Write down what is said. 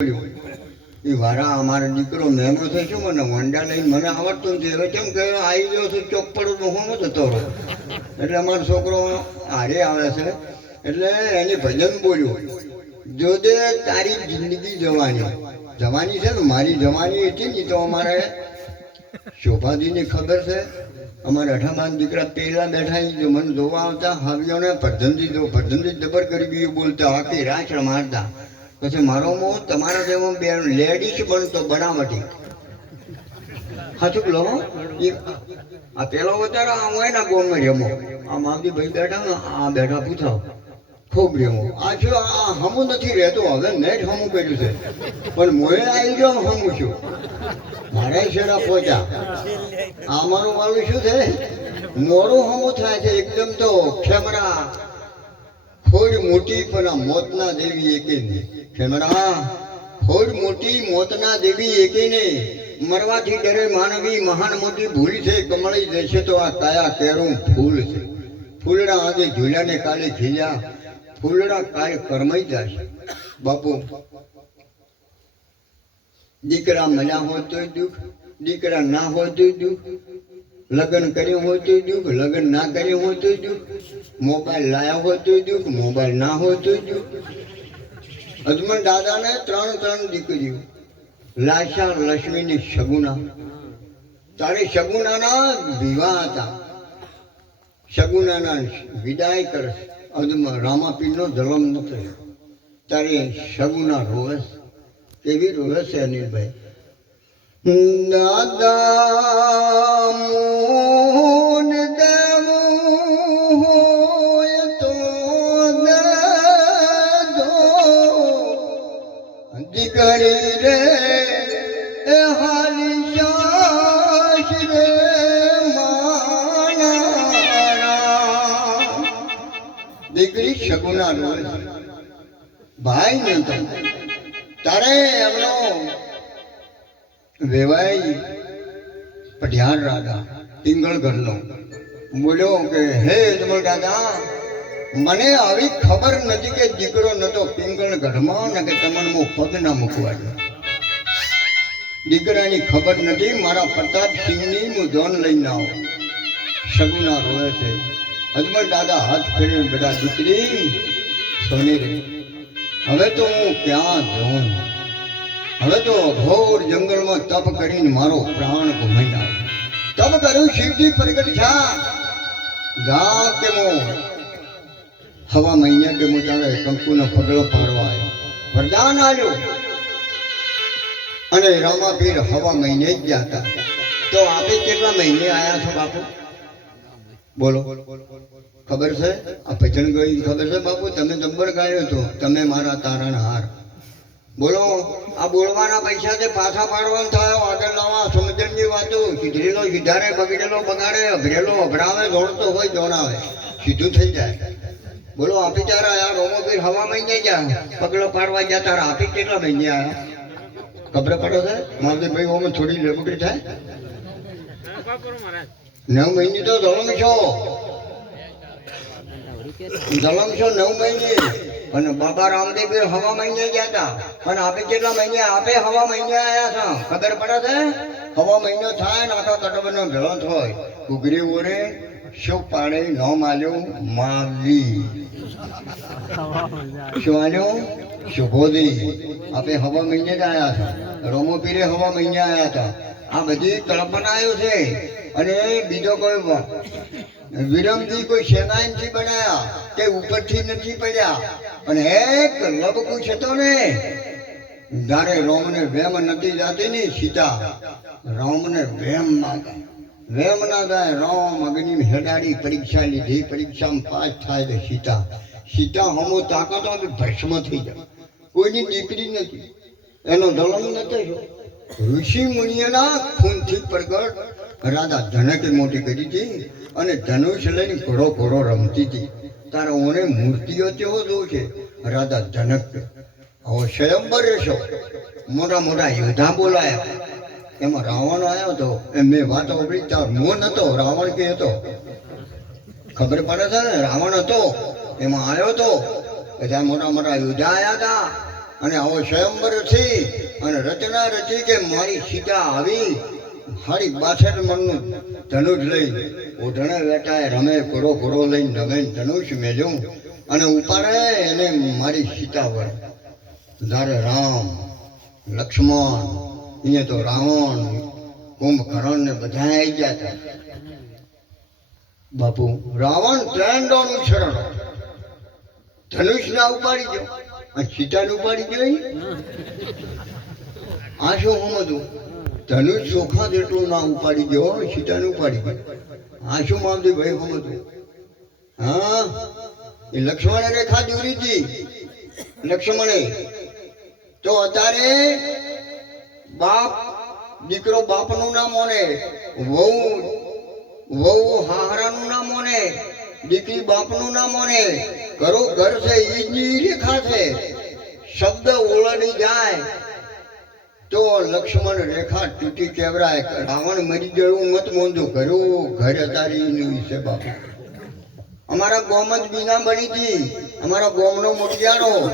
એ વારા અમારો દીકરો મહેનો થશે મને વંડા લઈને મને આવડતું છે હવે કેમ કે આવી ગયો છું ચોક હું જતો રહો એટલે અમારો છોકરો હારે આવે છે. એટલે એને ભજન બોલ્યું. જોદે તારી જિંદગી જવાની. જવાની છે ને, મારી જવાની હતી ને તો અમારે શોભાજીની ખબર છે. અમારે અઠામાન દીકરા પહેલાં બેઠા જો મને જોવા આવતા હાવ્યોને ભરધનજી જો ભરધનજી જબર કરી બીજું બોલતા, આખી રાખ મારતા પછી મારો મોહ તમારો જેવો બે લેડીઝ બનતો બનાવટી હાચું લો આ પેલો વધારે આ હોય ને ગોમમાં રેમો. આ મામજી ભાઈ બેઠા ને આ બેઠા પૂછાવ ખૂબ રેમો. આ શું આ હમું નથી રહેતો, હવે મેં જ હમું કર્યું છે. પણ મોએ આવી ગયો હમું છું. મારે શેરા પહોંચ્યા. આ મારું વાળું શું છે? મોડું હમું થાય છે એકદમ તો ખેમરા. ખોડ મોટી પણ આ મોતના દેવી એકે નહીં ખેમરા ખોડ મોટી મોતના દેવી એકીને મરવાથી ડરે માનવી મહાન મોટી ભૂલ છે, કમળી દેશે તો આ કયા કેરું ફૂલ છે. ફૂલડા આજે ઝૂલ્યાને કાલે ઝીલ્યા, ફૂલડા કાલે કરમાઈ જશે. બાપુ, દીકરા મળ્યા હોતો તોય દુઃખ, દીકરા ના હોય તોય દુઃખ, લગ્ન કર્યું હોય તોય દુઃખ, લગ્ન ના કર્યું હોય તોય દુઃખ, મોબાઈલ લાયા હોય તોય દુઃખ, મોબાઈલ ના હોય તોય દુઃખ અજમલ દાદાને ત્રણ ત્રણ દીકરીઓ. લાશા લક્ષ્મીની સગુના તારે સગુનાના વિવાહ હતા. સગુનાના વિદાય કરે. અજમલ રામાપીરનો ધર્મ ન થયો. તારી સગુના રોવસ કેવી રોહસ છે અનિલભાઈ? દાદા દીકરી રે એ હાલી શાસ રે દીકરી શગુના છે. ભાઈ નહીં તો તારે એમનો વેવાઈ પઢિયાર રાધા પિંગળ ઘરનો બોલ્યો કે, હે જમલ દાદા મને આવી ખબર નથી કે દીકરો નતો પિંગળ ઘરમાં ને કે તમને હું પગ ના મૂકવા દઉં. દીકરાની ખબર નથી, મારા પ્રતાપસિંહની હું ધોન લઈને આવું. સગુના રોવે છે. અજમલ દાદા હાથ ફેરવીને બધા, દીકરી સોની હવે તો હું ક્યાં જાઉં? હવે તો ઘોર જંગલમાં તપ કરીને મારો પ્રાણ ગુમાઈ આવ્યો તપ કર્યું શિવજી, પ્રગટ થયા જા કે મો હવા મહિને કે તારે કંકુનો પગલો પાડવા વરદાન આવ્યું અને રામાપીર હવા મહિને જ ગયા હતા. તો આપે કેટલા મહિને આવ્યા છો બાપુ? બોલો. ખબર છે? આ ભજન ગઈ ખબર છે બાપુ? તમે નંબર ગાયો તો તમે મારા તારણ હાર. બોલો, આ બોલવાના પૈસા તે પાછા પાડવાનું થયો. આગળ લાવવા સમજણની વાતો. સુધરેલો, સુધારે બગડેલો, બગાડે, અભરેલો, અભરાવે, દોડતો હોય, દોડાવે. સીધું થઈ જાય. બોલો, આપી તારા આ રોમોપીર હવા મહિને ગયા? પગલો પાડવા ગયા તારા આપી કેટલા મહિને આયા ખબર પડો છે? માવજી ભાઈ, ઓમાં થોડી લેબકડી થાય. નવ મહિને તો જલમ છો. ધોરણ છો નવ મહિને. અને બાબા રામદેવ હવા મહિને ગયા હતા અને આપે કેટલા મહિને? આપે હવા મહિને આયા છે. ખબર પડે છે? હવા મહિનો થાય ને આખા કટબનો ભેળો થાય ઉઘરી ઓરે શું પાડે? નો માલ્યો માવી શું માલ્યો શુભોદી આપણે હવા મહિને જ આવ્યા હતા. રોમો પીરે હવા મહિને આવ્યા હતા. આ બધી કલ્પનાઓ છે. અને બીજો કોઈ વિરમજી કોઈ સેનાઈથી બનાયા કે ઉપરથી નથી પડ્યા. અને એક લબકુશ હતો ને, જ્યારે રોમને વેમ નથી જાતી ને સીતા, રોમને વેમ ના ગાય વેમ ના ગાય રામ અગ્નિ હેડાડી પરીક્ષા લીધી. પરીક્ષામાં પાસ થાય તો સીતા. સીતા હમો તાકાત ભસ્મ થઈ જાય કોઈની દીકરી નથી. એનો જન્મ નથી ઋષિ મુનિઓના ખૂનથી પ્રગટ રાધા ધનકે મોટી કરી હતી અને ધનુષ લઈને ઘોડો ઘોડો રમતી હતી. તારે ઓને મૂર્તિઓ કેવો જોઉં છે રાધા ધનક. હવે સ્વયંબર રહેશો મોટા મોટા યોદ્ધા બોલાયા. એમાં રાવણ આવ્યો હતો એ મેં વાત સાંભળી, ત્યાં મોં નતો રાવણ કે હતો. ખબર પડે છે ને, રાવણ હતો, એમાં આવ્યો હતો બધા મોટા મોટા યોદ્ધા આવ્યા હતા, અને આવો સ્વયંવર છે અને રચના રચી કે મારી સીતા આવી મારી બાસઠ મનનું ધનુષ લઈ, ઓઢણે વેટાય રમે, ઘોડો ઘોડો લઈને રમે, ધનુષ મેલ્યું અને ઉપાડે એને મારી સીતા વર ધારે રામ, લક્ષ્મણ અહીંયા તો રાવણ, કુંભકર્ણ ને બધા આવી ગયા હતા બાપુ, રાવણ ત્રણ દોનું શરણ ધનુષ ના ઉપાડી ગયો. અને સીતાને ઉપાડી ગયો ઈ? આ શું સમજવું ધનુષ ચોખા જેટલું ના ઉપાડી ગયો, સીતાને ઉપાડી ગયો. આ શું મામદી ભાઈ સમજવું હા? એ લક્ષ્મણે રેખા દોરી હતી. લક્ષ્મણે, તો અત્યારે બાપ, દીકરો બાપનું નામ મોને વહુ વહુ હાહરાનું નામ મોને દીકરી બાપનું નામ મોને ઘરો ઘર છે, ઈ જ રેખા છે શબ્દ ઓળડી જાય, તો લક્ષ્મણ રેખા તૂટી કેવરાય રાવણ મરી ગયું મત મોંધો ઘરું ઘર અતારી છે બાપુ. અમારા ગોમ જ બીના બની હતી અમારા ગોમનો મોટિયારો.